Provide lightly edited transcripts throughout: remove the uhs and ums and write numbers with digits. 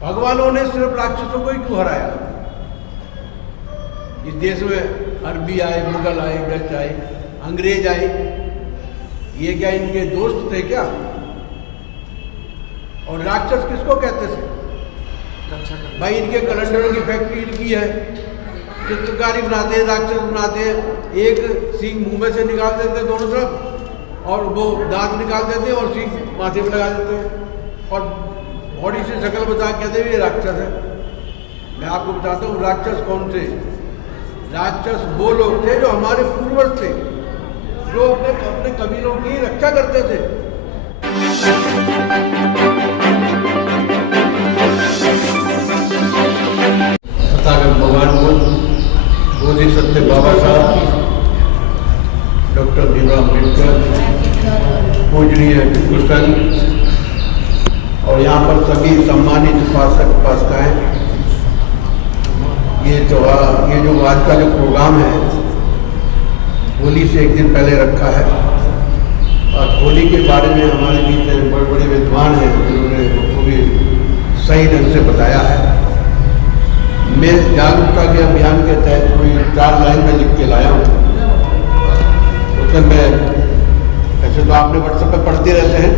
भगवानों ने सिर्फ राक्षसों को ही क्यों हराया? इस देश में अरबी आए, मुगल आए, डच आए, अंग्रेज आए, ये क्या इनके दोस्त थे क्या? और राक्षस किसको कहते थे? भाई इनके कैलेंडरों की फैक्ट्री इनकी है, चित्रकारी बनाते हैं, राक्षस बनाते हैं, एक सींग मुंह में से निकाल देते दोनों तरफ और वो दांत निकाल देते हैं और सींग माथे में लगा देते हैं और बॉडी से शक्ल बता कहते हैं ये राक्षस है। मैं आपको बताता हूँ राक्षस कौन थे। राक्षस वो लोग थे जो हमारे पूर्वज थे, जो अपने कबीलों की रक्षा करते थे। भगवान बुद्ध, बोधिसत्व बाबा साहब, डॉक्टर भीमराव अम्बेडकर, पूजनीय कृष्ण और यहाँ पर सभी सम्मानित उपासक उपासिकाएं, ये जो आज का जो प्रोग्राम है होली से एक दिन पहले रखा है और होली के बारे में हमारे बीच बड़े बड़े विद्वान हैं जिन्होंने उसको भी सही ढंग से बताया है। मैं जागरूकता के अभियान के तहत कोई 4 लाइन में लिख के लाया हूँ। उसमें मैं ऐसे तो आपने व्हाट्सएप पे पढ़ते रहते हैं,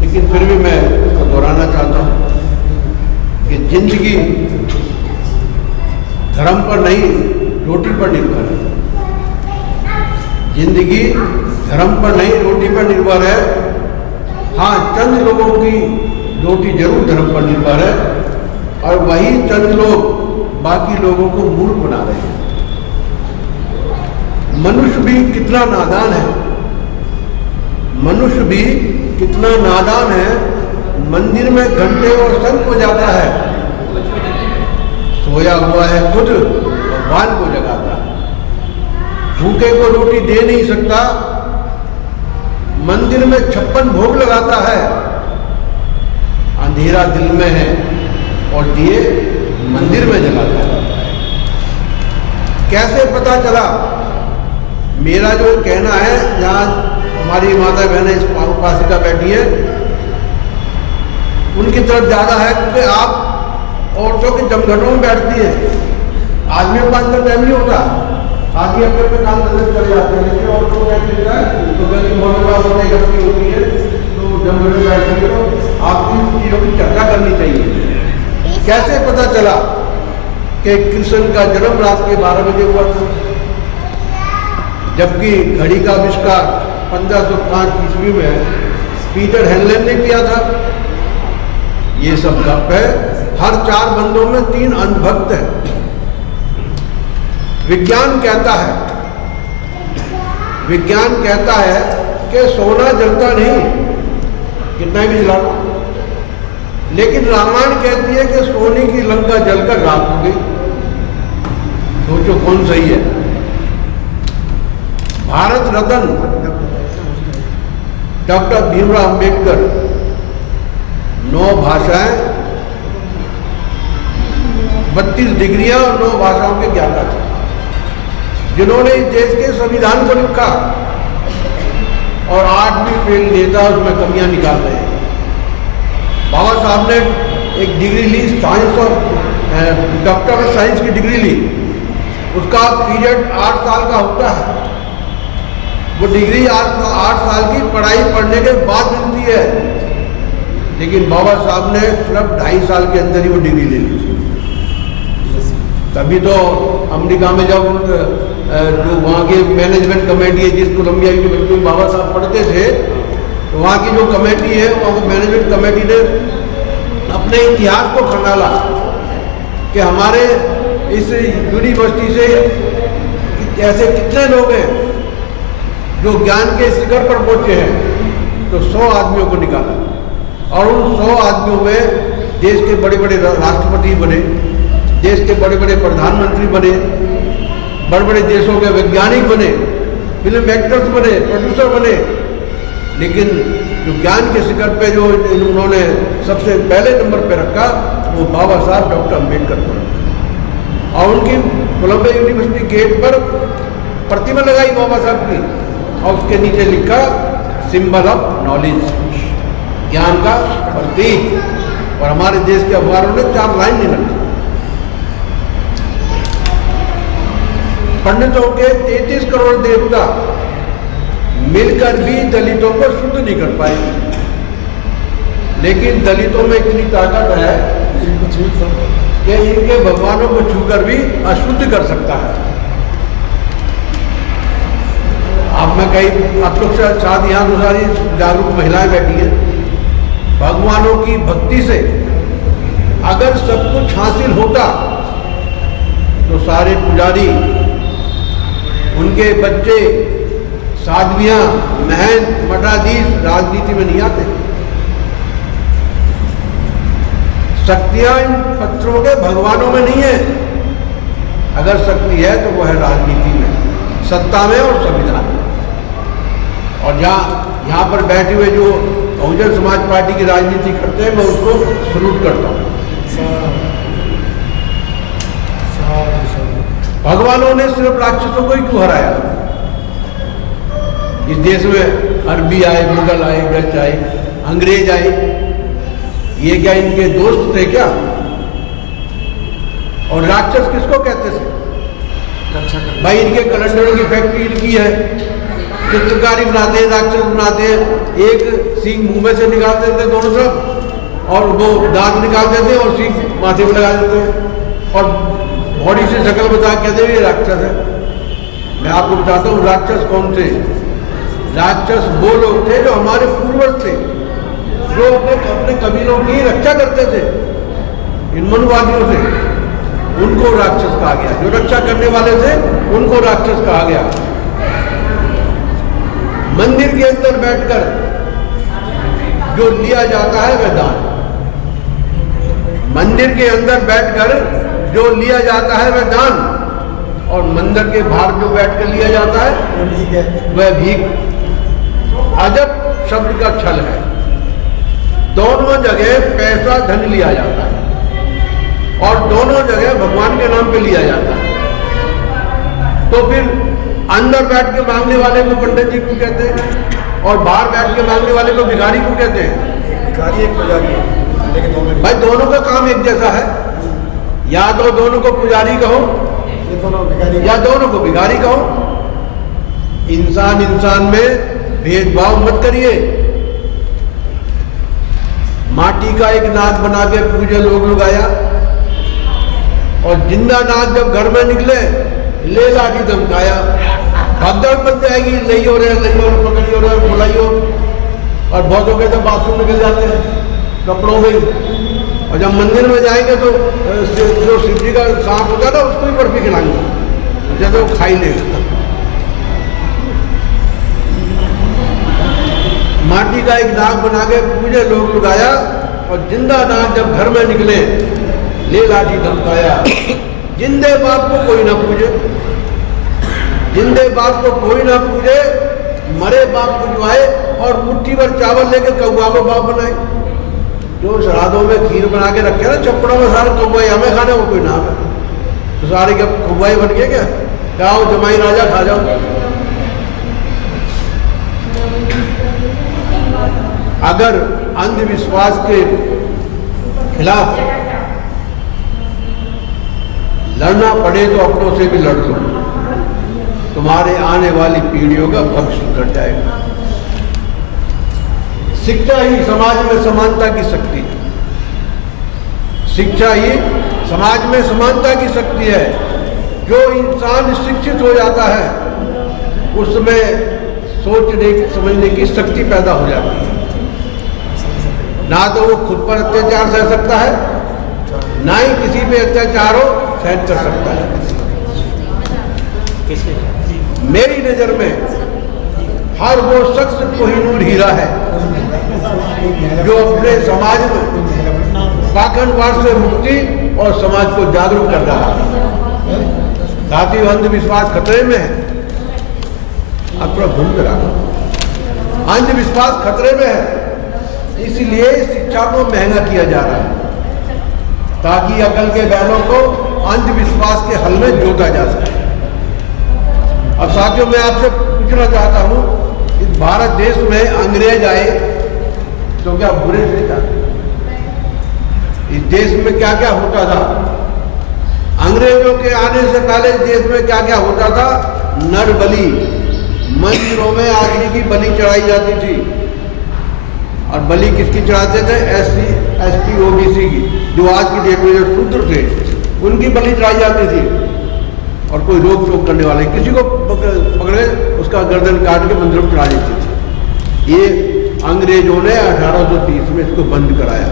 लेकिन फिर भी मैं उसको दोहराना चाहता हूँ कि जिंदगी धर्म पर नहीं रोटी पर निर्भर है। जिंदगी धर्म पर नहीं रोटी पर निर्भर है। हाँ, चंद लोगों की रोटी जरूर धर्म पर निर्भर है और वही चंद लोग बाकी लोगों को मूर्ख बना रहे हैं। मनुष्य भी कितना नादान है, मनुष्य भी कितना नादान है। मंदिर में घंटे और शंख बजाता है, सोया हुआ है खुद भगवान को जगाता है। भूखे को रोटी दे नहीं सकता, मंदिर में 56 भोग लगाता है। अंधेरा दिल में है और दिए मंदिर में जलाता है। कैसे पता चला? मेरा जो कहना है, जहाँ हमारी माता बहनें उपासिका बैठी है उनकी तरफ ज़्यादा है, क्योंकि आप औरतों के जमघटों में बैठती है। आदमियों के पास तो टाइम नहीं होता, आदमी अपने अपने काम धंधे चले जाते हैं, लेकिन औरतों को टाइम मिलता है तो गली मोहल्ला होने करती होती है तो जमघट में बैठती है तो आपकी चीज़ों की चर्चा करनी चाहिए। कैसे पता चला कि कृष्ण का जन्म रात के 12 बजे हुआ था, जबकि घड़ी का आविष्कार 1505 ईस्वी में पीटर हेनलेन ने किया था? ये सब गप है। हर 4 बंदों में 3 अंधभक्त हैं। विज्ञान कहता है कि सोना जलता नहीं, कितना भी जला लो, लेकिन रामायण कहती है कि सोने की लंका जलकर राख हो गई। सोचो कौन सही है? भारत रत्न डॉक्टर भीमराव अम्बेडकर 9 भाषाएं, 32 डिग्रियां और 9 भाषाओं के ज्ञाता थे, जिन्होंने इस देश के संविधान को लिखा और आज भी फेल नेता उसमें कमियां निकाल रहे हैं। बाबा साहब ने एक डिग्री ली, साइंस और डॉक्टर ऑफ साइंस की डिग्री ली। उसका पीरियड 8 साल का होता है। वो डिग्री 8 साल की पढ़ाई पढ़ने के बाद मिलती है, लेकिन बाबा साहब ने सिर्फ 2.5 साल के अंदर ही वो डिग्री ले ली। तभी तो अमेरिका में जब जो वहाँ की मैनेजमेंट कमेटी है, जिस कोलंबिया यूनिवर्सिटी में बाबा साहब पढ़ते थे, तो वहाँ की जो कमेटी है, वहाँ मैनेजमेंट कमेटी ने अपने इतिहास को खंगाला कि हमारे इस यूनिवर्सिटी से ऐसे कितने लोग हैं जो ज्ञान के शिखर पर पहुंचे हैं। तो 100 आदमियों को निकाला और उन 100 आदमियों में देश के बड़े बड़े राष्ट्रपति बने, देश के बड़े बड़े प्रधानमंत्री बने, बड़े बड़े देशों के वैज्ञानिक बने, फिल्म एक्टर्स बने, प्रोड्यूसर बने। लेकिन जो ज्ञान के शिखर पे जो उन्होंने सबसे पहले नंबर पे रखा, वो बाबा साहब डॉक्टर अम्बेडकर को रखा और उनकी कोलंबिया यूनिवर्सिटी गेट पर प्रतिमा लगाई बाबा साहब की और उसके नीचे लिखा सिंबल ऑफ नॉलेज, ज्ञान का प्रतीक। और हमारे देश के अखबारों ने 4 लाइन नहीं रखी। पंडितों के 33 करोड़ देवता मिलकर भी दलितों को शुद्ध नहीं कर पाए, लेकिन दलितों में इतनी ताकत है कि इनके भगवानों को छूकर भी अशुद्ध कर सकता है। अब मैं कहीं अब तो शायद यहाँ तो सारी जागरूक महिलाएं बैठी हैं। भगवानों की भक्ति से अगर सब कुछ हासिल होता तो सारे पुजारी, उनके बच्चे, साध्वियां, महंत, मठाधीश राजनीति में नहीं आते। शक्तियां इन पत्थरों के भगवानों में नहीं है। अगर शक्ति है तो वो है राजनीति में, सत्ता में और संविधान में। और यहाँ पर बैठे हुए जो बहुजन समाज पार्टी की राजनीति करते हैं, मैं उसको सलूट करता हूँ। भगवानों ने सिर्फ राक्षसों को ही क्यों हराया? इस देश में अरबी आए, मुगल आए, डच आए, अंग्रेज आए, ये क्या इनके दोस्त थे क्या? और राक्षस किसको कहते थे? भाई इनके कैलेंडरों की फैक्ट्री इनकी है, चित्रकारी बनाते हैं, राक्षस बनाते हैं। एक सींग मुंह में से निकाल देते दोनों तरफ, और वो दांत निकाल देते हैं और सींग माथे में लगा देते हैं, और बॉडी से शक्ल बता कहते हैं ये राक्षस है। मैं आपको बताता हूँ राक्षस कौन थे। राक्षस वो लोग थे जो हमारे पूर्वज थे, जो अपने कबीलों की रक्षा करते थे इन मनुवादियों से, उनको राक्षस कहा गया। जो रक्षा करने वाले थे उनको राक्षस कहा गया। मंदिर के अंदर बैठकर जो लिया जाता है वह दान, मंदिर के अंदर बैठकर जो लिया जाता है वह दान, और मंदिर के बाहर जो बैठकर लिया जाता है वह भीख। अजब शब्द का छल है। दोनों जगह पैसा धन लिया जाता है और दोनों जगह भगवान के नाम पे लिया जाता है। तो फिर अंदर बैठ के मांगने वाले को पंडित जी क्यों कहते हैं और बाहर बैठ के मांगने वाले को भिखारी क्यों कहते हैं? भिखारी एक पुजारी, लेकिन भाई दोनों का काम एक जैसा है। या तो दोनों को पुजारी कहो या दोनों को भिखारी कहो। इंसान इंसान में भेदभाव मत करिए। माटी का एक नाग बना के पूजे लोग आया, और जिंदा नाग जब घर में निकले ले लाठी धमकाया, भगदड़ बन जाएगी, नहीं हो रहे पकड़ी हो रहे बुलाइयो, और बहुत हो गए तो बाथरूम निकल जाते हैं कपड़ों में। और जब मंदिर में जाएंगे तो जो शिव जी का सांप होता है ना उसको भी बर्फी खिलाएंगे, जैसे वो खाई लेगा। माटी का एक नाग बना के पूजे लोग लगाया, और जिंदा नाग जब घर में निकले ले लाठी धमकाया। जिंदे बाप को कोई ना पूजे, जिंदे बाप को कोई ना पूजे, मरे बाप पूजवाए, और मुट्ठी भर चावल लेके कौआ को बाप बनाए। जो श्राद्धों में खीर बना के रखे ना छप्पड़ों में, सारे कौआ हमें खाने को कोई नाम है, तो सारे क्या कौआ बन गए क्या? आओ जमाई राजा खा जाओ। अगर अंधविश्वास के खिलाफ लड़ना पड़े तो अपनों से भी लड़ लो, तुम्हारे आने वाली पीढ़ियों का भविष्य सुधर जाएगा। शिक्षा ही समाज में समानता की शक्ति है। शिक्षा ही समाज में समानता की शक्ति है। जो इंसान शिक्षित हो जाता है उसमें सोचने समझने की शक्ति पैदा हो जाती है। ना तो वो खुद पर अत्याचार सह सकता है, ना ही किसी पे अत्याचार हो सहन कर सकता है। मेरी नजर में हर वो शख्स कोहिनूर हीरा है जो अपने समाज में पाखंडवाद से मुक्ति और समाज को जागरूक कर रहा है। साथ ही अंधविश्वास खतरे में है। अब थोड़ा घूम कर आ, अंधविश्वास खतरे में है, इसलिए शिक्षा को महंगा किया जा रहा है ताकि अकल के बैलों को अंधविश्वास के हल में जोता जा सके। अब साथियों मैं आपसे पूछना चाहता हूं, इस भारत देश में अंग्रेज आए तो क्या बुरे थे? क्या इस देश में क्या क्या होता था। अंग्रेजों के आने से पहले इस देश में क्या क्या होता था। नर बलि, मंदिरों में आदमी की बलि चढ़ाई जाती थी। और बलि किसकी चढ़ाते थे? SC ST OBC की, जो आज की डेट में जो शूद्र थे उनकी बलि चढ़ाई जाती थी। और कोई रोक टोक करने वाले किसी को पकड़े उसका गर्दन काट के मंदिरों में चढ़ा देते थे। ये अंग्रेजों ने 1830 में इसको बंद कराया,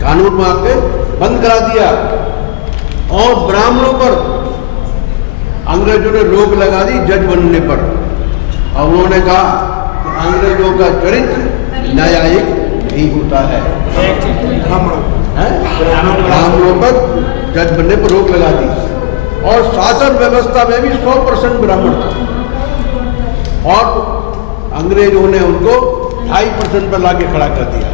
कानून में आके बंद करा दिया। और ब्राह्मणों पर अंग्रेजों ने रोक लगा दी जज बनने पर। और उन्होंने कहा कि अंग्रेजों का चरित्र न्यायिक नहीं होता है। ब्राह्मणों पर जज बनने पर रोक लगा दी। और शासन व्यवस्था में भी 100% ब्राह्मण था। और अंग्रेजों ने उनको 2.5% पर लाके खड़ा कर दिया।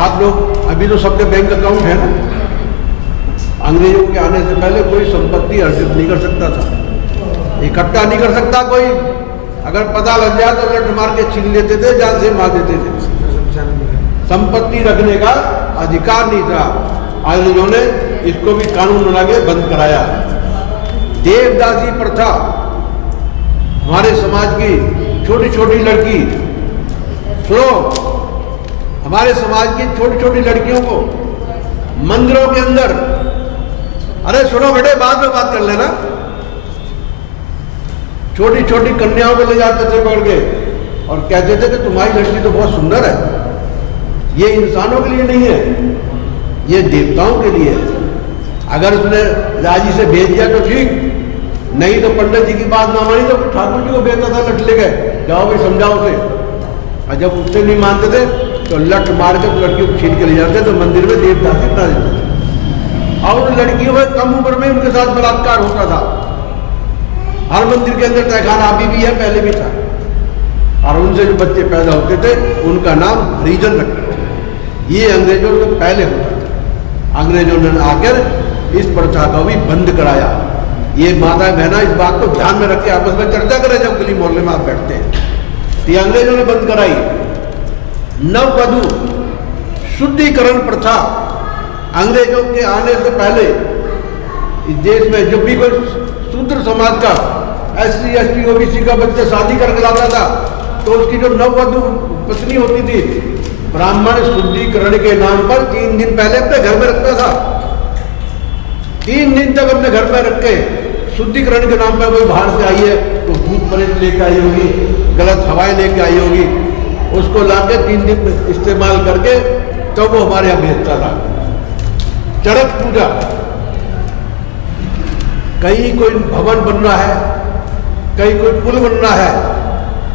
आप लोग अभी तो सबके बैंक अकाउंट है ना। अंग्रेजों के आने से पहले कोई संपत्ति अर्जित नहीं कर सकता था, इकट्ठा नहीं कर सकता कोई। अगर पता लग जाए तो लट मार के छीन लेते थे, जान से मार देते थे। संपत्ति रखने का अधिकार नहीं था। अंग्रेजों ने इसको भी कानून बना के बंद कराया। देवदासी प्रथा, हमारे समाज की छोटी छोटी लड़की, सुनो, हमारे समाज की छोटी छोटी लड़कियों को मंदिरों के अंदर, अरे सुनो बेटे बाद में बात कर लेना, छोटी छोटी कन्याओं को ले जाते थे पकड़ के और कहते थे कि तुम्हारी लड़की तो बहुत सुंदर है। ये इंसानों के लिए नहीं है, ये देवताओं के लिए है। अगर उसने राजी से भेज दिया तो ठीक, नहीं तो पंडित जी की बात ना मानी तो ठाकुर जी को भेजता था, लट ले गए, जाओ भाई समझाओ उसे। और जब उससे नहीं मानते थे तो लट मार के लड़कियों को छीन के ले जाते तो मंदिर में देवदासी बना देते थे। और उन लड़कियों में कम उम्र में उनके साथ बलात्कार होता था। हर मंदिर के अंदर तहखाना अभी भी है, पहले भी था। और उनसे जो बच्चे पैदा होते थे उनका नाम हरिजन रखते थे। ये अंग्रेजों से पहले होता था। अंग्रेजों ने आकर इस प्रथा को भी बंद कराया। ये माता बहना इस बात को ध्यान में रख के आपस में चर्चा करें जब गली मोहल्ले में आप बैठते हैं। ये अंग्रेजों ने बंद कराई। नववधु शुद्धिकरण प्रथा, अंग्रेजों के आने से पहले इस देश में जब भी कोई शूद्र समाज का SC ST OBC का बच्चा शादी करके लाता था तो उसकी जो नववधु पत्नी होती थी, ब्राह्मण शुद्धिकरण के नाम पर 3 दिन पहले अपने घर में रखता था। 3 दिन तक अपने घर में रख के शुद्धिकरण के नाम पर कोई बाहर से आई है तो भूत प्रेत लेके आई होगी, गलत हवाएं लेके आई होगी, उसको लाके 3 दिन इस्तेमाल करके तो वो हमारे यहाँ भेजता था। चरक पूजा, कहीं कोई भवन बनना है, कहीं कोई पुल बनना है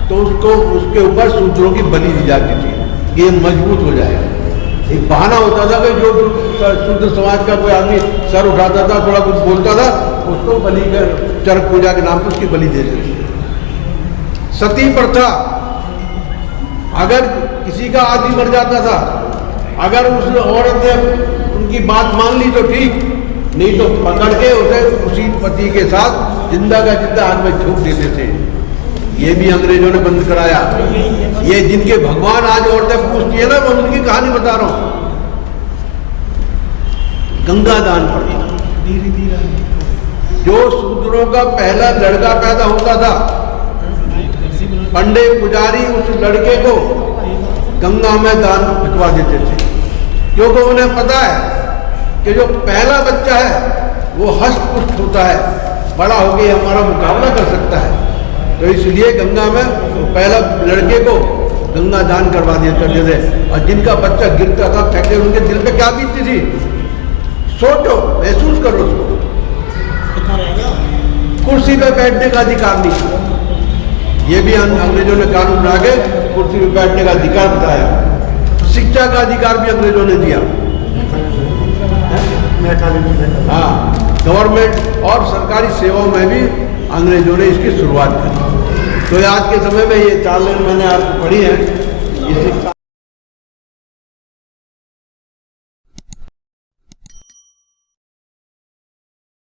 तो उसको उसके ऊपर शूद्रों की बलि दी जाती थी, ये मजबूत हो जाएगा। एक बहाना होता था कि जो शूद्र समाज का कोई आदमी सर उठाता था, थोड़ा कुछ बोलता था, उसको बलि कर चरक पूजा के नाम पर उसकी बलि दे देती थी। सती प्रथा, अगर किसी का आदमी मर जाता था, अगर उस औरत ने उनकी बात मान ली तो ठीक, नहीं तो पकड़ के उसे उसी पति के साथ जिंदा का जिंदा आग में झोंक देते थे। ये भी अंग्रेजों ने बंद कराया। ये जिनके भगवान आज औरतें पूछती है ना, मैं उनकी कहानी बता रहा हूं। गंगा दान प्रथा, जो शूद्रों का पहला लड़का पैदा होता था, पंडित पुजारी उस लड़के को गंगा में दान भिजवा देते थे, क्योंकि उन्हें पता है कि जो पहला बच्चा है वो हष्ट पुष्ट होता है, बड़ा होकर हमारा मुकाबला कर सकता है। तो इसलिए गंगा में पहला लड़के को गंगा दान करवा दिया करते थे। और जिनका बच्चा गिरता था फेंकते, उनके दिल पे क्या बीतती थी, सोचो, महसूस करो उसको। कुर्सी पे बैठने का अधिकार नहीं, ये भी अंग्रेजों ने कानून बना के कुर्सी पे बैठने का अधिकार बताया। शिक्षा का अधिकार भी अंग्रेजों ने दिया। हाँ, गवर्नमेंट और सरकारी सेवाओं में भी अंग्रेजों ने इसकी शुरुआत करी। तो आज के समय में ये 4 लाइन मैंने आपको पढ़ी है।